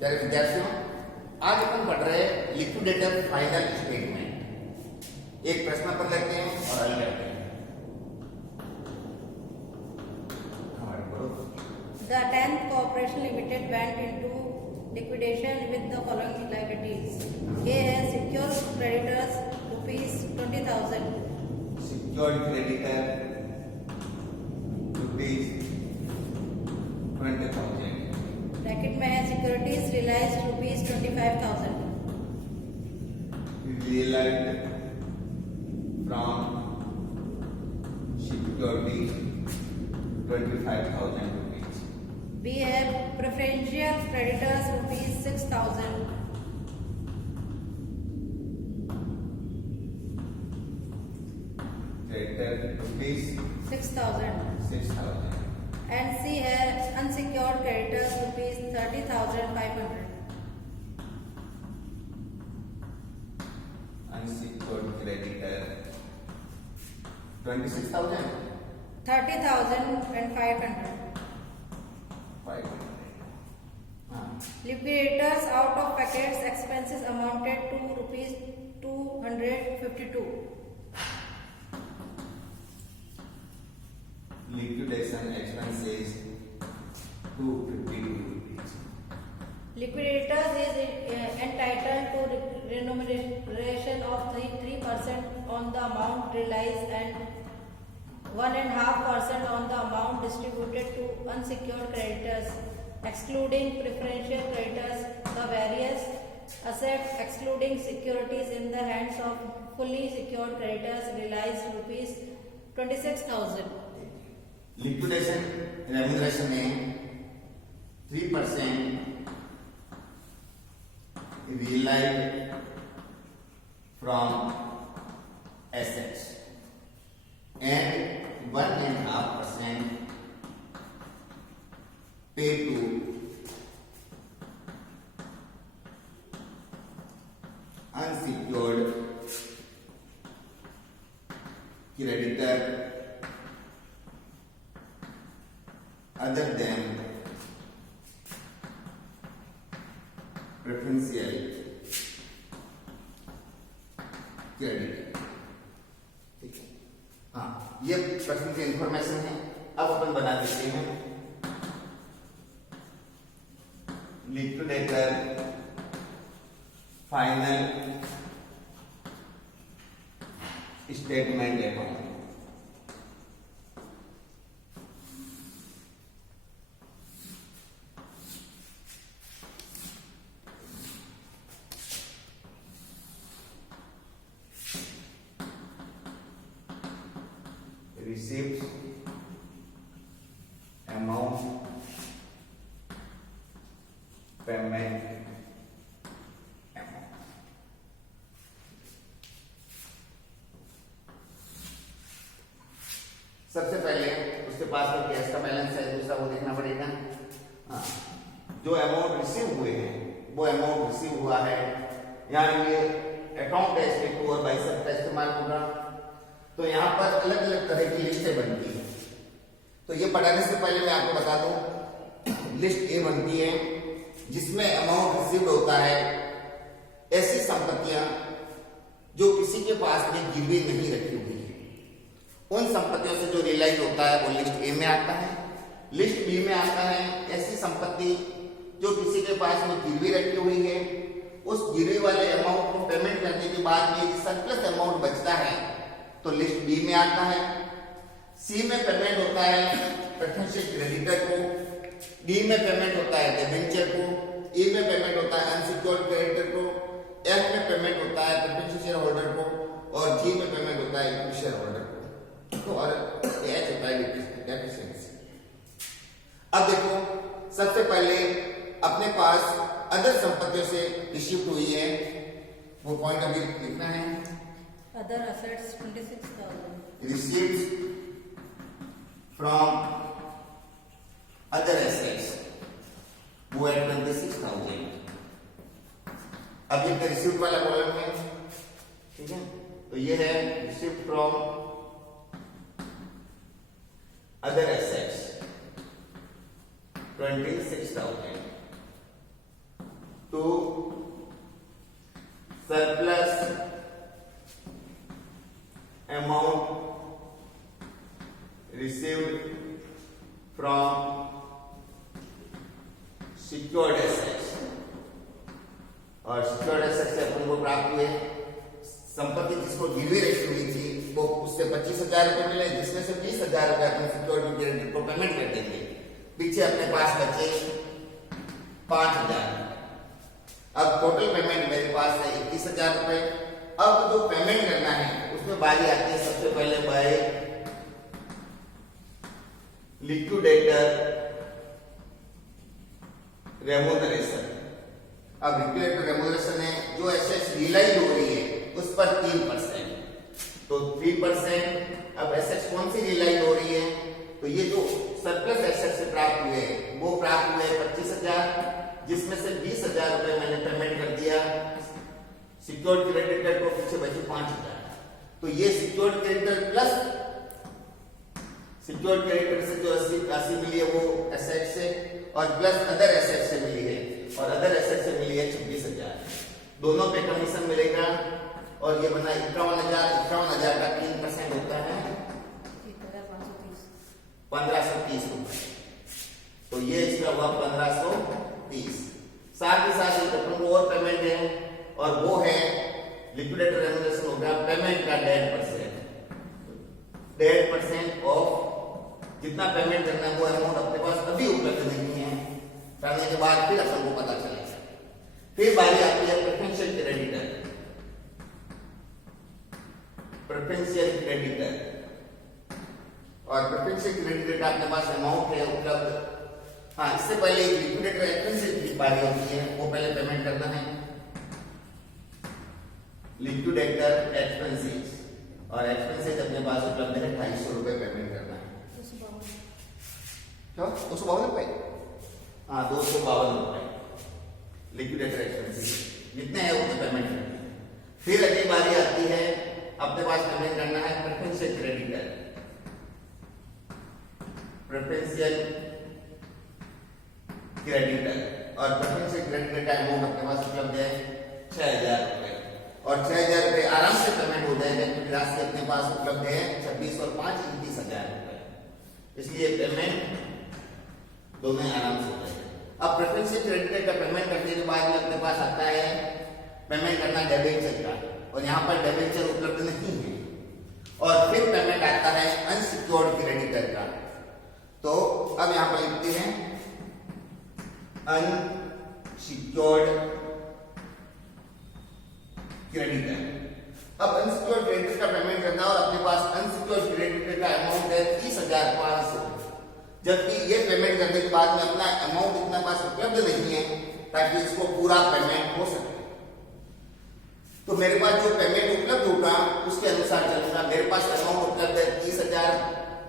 प्यारे विद्यार्थियों, आज अपन पढ़ रहे हैं लिक्विडेटर फाइनल स्टेटमेंट। एक प्रश्न पर लेते हैं और हल करते हैं। The 10th Corporation Limited went into liquidation with the following liabilities. A has secured creditors rupees 20,000. Secured creditor rupees 20,000. Bracket में है securities realized rupees 25,000. Realized from securities 25,000 rupees. B have preferential creditors rupees 6,000. Creditor rupees 6,000. 6,000. And C has unsecured creditors rupees 30,500. Unsecured creditor 26,000. 30,500. 500. Liquidators out of packets expenses amounted to rupees 252. Liquidation expenses 252 rupees. Liquidators is entitled to remuneration of 3% on the amount realized and 1.5% on the amount distributed to unsecured creditors, excluding preferential creditors, the various assets excluding securities in the hands of fully secured creditors realized rupees 26,000. Liquidation remuneration में 3% realized from assets and 1.5% paid to unsecured creditor other than preferential credit. ठीक है, हाँ, ये प्रश्न की information है। अब अपन बना देते हैं liquidator final statement account. Receipts, amount, payment, amount। सबसे पहले उसके पास जो कैश का बैलेंस है दूसरा वो देखना पड़ेगा। हाँ, जो अमाउंट रिसीव हुए हैं वो अमाउंट रिसीव हुआ है, यानी ये अकाउंट एस्पेक्ट और बाइसेप का इस्तेमाल होगा। तो यहाँ पर अलग अलग तरह की लिस्टें बनती है। तो ये पढ़ाने से पहले मैं आपको बता दूं, लिस्ट ए बनती है जिसमें अमाउंट रिसीव होता है ऐसी संपत्तियां जो किसी के पास में गिरवी नहीं रखी हुई है। उन संपत्तियों से जो रियलाइज होता है वो लिस्ट ए में आता है। लिस्ट बी में आता है ऐसी संपत्ति जो किसी के पास में गिरवी रखी हुई है, उस गिरवी वाले अमाउंट को पेमेंट करने के बाद में सरप्लस अमाउंट बचता है तो लिस्ट बी में आता है। सी में पेमेंट होता है प्रेफरेंशियल क्रेडिटर को, डी में पेमेंट होता है डिबेंचर को, ई में पेमेंट होता है अनसिक्योर्ड क्रेडिटर को, एफ में पेमेंट होता है प्रेफरेंशियल शेयर होल्डर को और जी में पेमेंट होता है इक्विटी शेयर होल्डर को और एच होता है डेफिशिएंसी। अब देखो, सबसे पहले अपने पास अदर संपत्तियों से रिसीव हुई है, वो पॉइंट अभी लिखना है। Other assets 26,000. Received from other assets वो है 26,000। अब ये रिसीव वाला कॉलम है, ठीक है, तो ये है receive from other assets 26,000। received from secured assets, और सिक्योर्ड एसेट से अपन को प्राप्त हुए संपत्ति जिसको गिरवी रखी हुई थी वो उससे 25,000 रुपए मिले, जिसमें से 20,000 रुपए अपने सिक्योरिटी क्रेडिटर को पेमेंट कर देंगे। पीछे अपने पास बचे 5,000। अब टोटल पेमेंट मेरे पास है 21,000 रुपए। अब जो पेमेंट करना है उसमें बारी आती है सबसे पहले बाय लिक्विडेटर रेमोनरेशन। अब लिक्विडेटर रेमोनरेशन है जो एसेट्स रियलाइज हो रही है उस पर 3%, तो 3%। अब एसेट्स कौन सी रियलाइज हो रही है, तो ये जो सरप्लस एसेट्स से प्राप्त हुए वो प्राप्त हुए 25,000, जिसमें से 20,000 रुपए मैंने पेमेंट कर दिया सिक्योर्ड क्रेडिटर को, पीछे बचे 5,000। तो ये secured creditor plus secured creditor से जो 80 मिली है वो एसेट से, और प्लस अदर एसेट से मिली है, और अदर एसेट से मिली है 26,000। दोनों पे कमीशन मिलेगा, और ये बना 51,000 का 3% होता है 1,530 रुपए। तो ये इसका हुआ 1,530। साथ ही साथ एक अपन को और पेमेंट है, और वो है लिक्विडेटर रेमोनरेशन होगा पेमेंट का 1/8% ऑफ जितना पेमेंट करना है वो अमाउंट अपने पास अभी उपलब्ध नहीं है, करने के बाद फिर अपन को पता चलेगा। फिर बारी आती है प्रेफरेंशियल क्रेडिटर। प्रेफरेंशियल क्रेडिटर और प्रेफरेंशियल क्रेडिटर का अपने पास अमाउंट है उपलब्ध। हाँ, इससे पहले एक लिक्विडेटर एक्सपेंसेस की बारी होती है, वो पहले पेमेंट करना है लिक्विडेटर एक्सपेंसेस, और एक्सपेंसेस अपने पास उपलब्ध है 250 रुपए पेमेंट करना है। क्यों 252 रुपए? हाँ, 252 रुपए लिक्विडेटर एक्सपेंसेस जितने हैं उतने पेमेंट करना है। फिर अगली बारी आती है अपने पास पेमेंट करना है प्रेफरेंशियल क्रेडिटर। प्रेफरेंशियल क्रेडिटर और प्रेफरेंशियल क्रेडिटर का अमाउंट अपने पास उपलब्ध है 6,000 रुपए, और 6,000 रुपए आराम से पेमेंट हो जाएगा क्योंकि राशि अपने पास उपलब्ध है 26 और 5 29,000 रुपए, इसलिए पेमेंट दोनों आराम से हो जाएगा। अब प्रेफरेंशियल क्रेडिटर का पेमेंट करने के बाद में अपने पास आता है पेमेंट करना डेबेंचर का, और यहाँ पर डेबेंचर उपलब्ध नहीं है। और फिर पेमेंट आता है अनसिक्योर्ड क्रेडिटर का। तो अब यहाँ पर लिखते हैं अनसिक्योर्ड क्रेडिटर। अब अनसिक्योर्ड क्रेडिटर का पेमेंट करना, और अपने पास अनसिक्योर्ड क्रेडिटर का अमाउंट है 30,500, जबकि ये पेमेंट करने के बाद में अपना अमाउंट इतना पास उपलब्ध नहीं है ताकि इसको पूरा पेमेंट हो सके। तो मेरे पास जो पेमेंट उपलब्ध होगा उसके अनुसार चलूंगा। मेरे पास अमाउंट उपलब्ध है 30,000,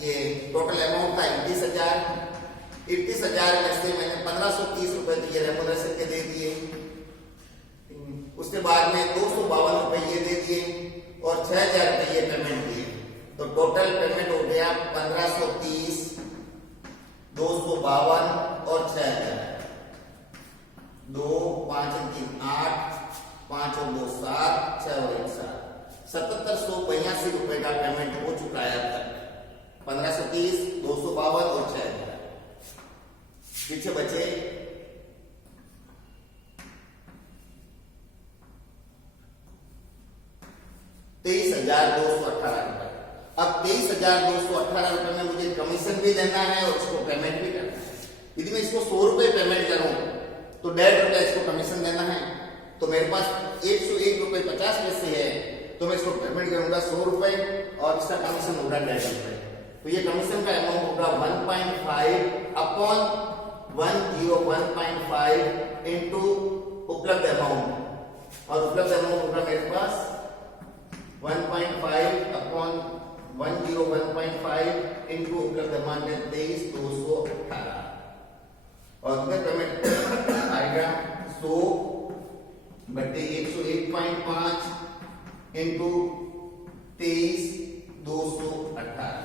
ये टोटल अमाउंट था 31,000। 31,000 में से मैंने 1,530 रुपए दिए रेमोनरेशन के दे दिए, उसके बाद में 252 रुपए ये दे दिए, और 6,000 रुपए ये पेमेंट दिए। तो टोटल पेमेंट हो गया 1,530, 252 और 6,000। 2 5 3 8 5 और 2 7 6 और 1 7 7,782 रुपए का पेमेंट हो चुका है अब तक। 1,530, 252 और 6,000। पीछे बचे 23,218 रुपए। अब 23,218 रुपए में मुझे कमीशन भी देना है और इसको पेमेंट भी करना है। यदि मैं इसको 100 रुपए पेमेंट करूं तो 1.5 रुपए इसको कमीशन देना है, तो मेरे पास 101 रुपए 50 पैसे है, तो मैं इसको पेमेंट करूंगा 100 रुपए और इसका कमीशन होगा 1.5 रुपए। तो ये कमीशन का अमाउंट होगा 1.5 अपॉन 101.5 इंटू उपलब्ध अमाउंट, और उपलब्ध अमाउंट होगा मेरे पास 1.5 अपॉन 101.5 इंटू उपलब्ध अमाउंट है 23,218, और इधर पेमेंट आएगा 100 बटे 101.5 इंटू 23,218।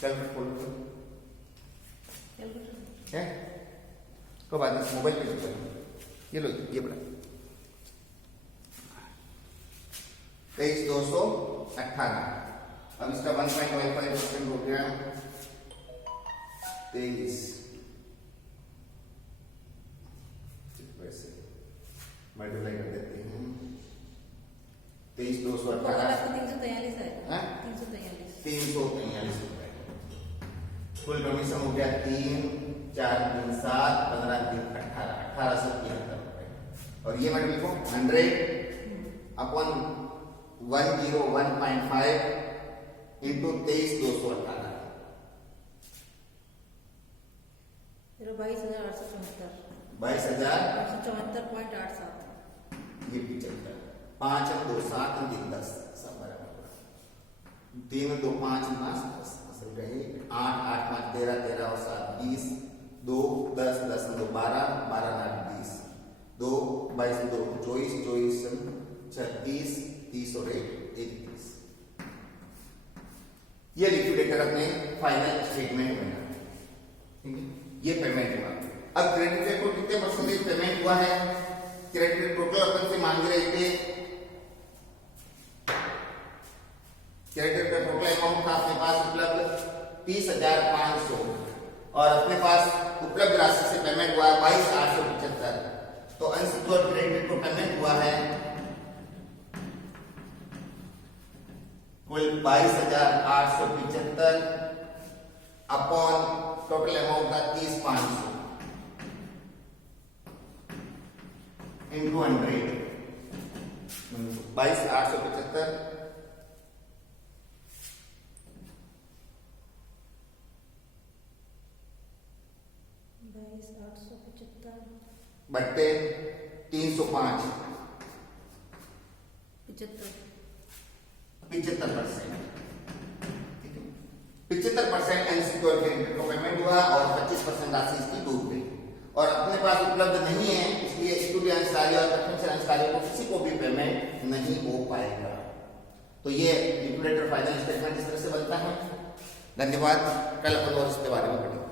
कैलकुलेटर है कब आना मोबाइल पे चुका ये लो ये बड़ा 23,218 अब इसका 1.15% हो गया 23 वैसे मल्टीप्लाई कर देते हैं 23,218 343 है। हाँ? 343 343 रुपए। कुल डोनेशन हो गया 3, 4, 3, 7, 15, 3, 18, 1873 रुपए। और ये मैडम लिखो 100 अपन 101.5 इंटू 23,218 22,874 22,874.87 ये भी चलता है 5 और 2 7 और 3 10 सब बराबर 3 और 2 5 9 10 असल गए 8 8 5 13 13 और 7 20 2 10 10 और 2 12 12 8 20 2 22 2 24 24 36 30 और 1 31 ये लिक्विडेटर अपने फाइनल स्टेटमेंट में ठीक है ये पेमेंट हुआ। अब क्रेडिटर को कितने परसेंटेज पेमेंट हुआ है क्रेडिटर टोटल अपन से मांग रहे थे क्रेडिटर का टोटल अमाउंट था अपने पास उपलब्ध 30,500 और अपने पास उपलब्ध राशि से पेमेंट हुआ 22,875 तो अनसिक्योर्ड क्रेडिटर को पेमेंट हुआ है कुल 22,875 अपॉन टोटल अमाउंट था 30,500 इंटू 100 22,875 बट्टे 305 75% अनसिक्योर्ड क्रेडिटर को पेमेंट हुआ और 25% राशि इसकी डूब गई और अपने पास उपलब्ध नहीं है इसलिए स्टूडेंट अंशकार्य और प्रेफरेंशियल अंशकार्य को किसी को भी पेमेंट नहीं हो पाएगा। तो ये लिक्विडेटर फाइनल स्टेटमेंट इस तरह से बनता है। धन्यवाद। कल अपन और इसके बारे में पढ़ेंगे।